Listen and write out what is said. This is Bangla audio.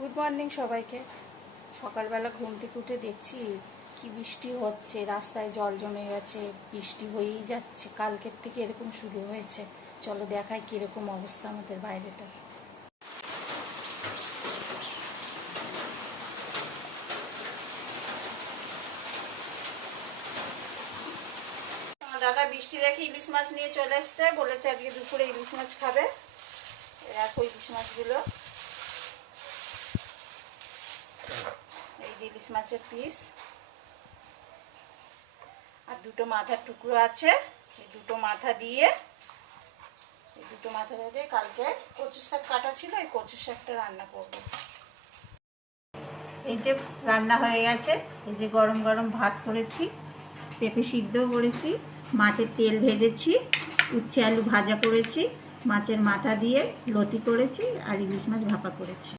গুড মর্নিং সবাইকে। সকালবেলা ঘুম থেকে উঠে দেখছি কি বৃষ্টি হচ্ছে, রাস্তায় জল জমে গেছে, বৃষ্টি হয়েই যাচ্ছে। কালকের থেকে এরকম শুরু হয়েছে। চলো দেখাই কীরকম অবস্থা আমাদের বাইরেটা। দাদা বৃষ্টি দেখে ইলিশ মাছ নিয়ে চলে এসছে, বলেছে আজকে দুপুরে ইলিশ মাছ খাবে। দেখো ইলিশ মাছগুলো, এই যে ইলিশ মাছের পিস, আর দুটো মাথার টুকরো আছে। এই দুটো মাথা দিয়ে কালকে কচুর শাক কাটা ছিল, এই কচুর শাকটা রান্না করব। এই যে রান্না হয়ে গেছে, এই যে গরম গরম ভাত করেছি, পেঁপে সিদ্ধও করেছি, মাছের তেল ভেজেছি, উচ্ছে আলু ভাজা করেছি, মাছের মাথা দিয়ে লতি করেছি, আর ইলিশ মাছ ভাপা করেছি।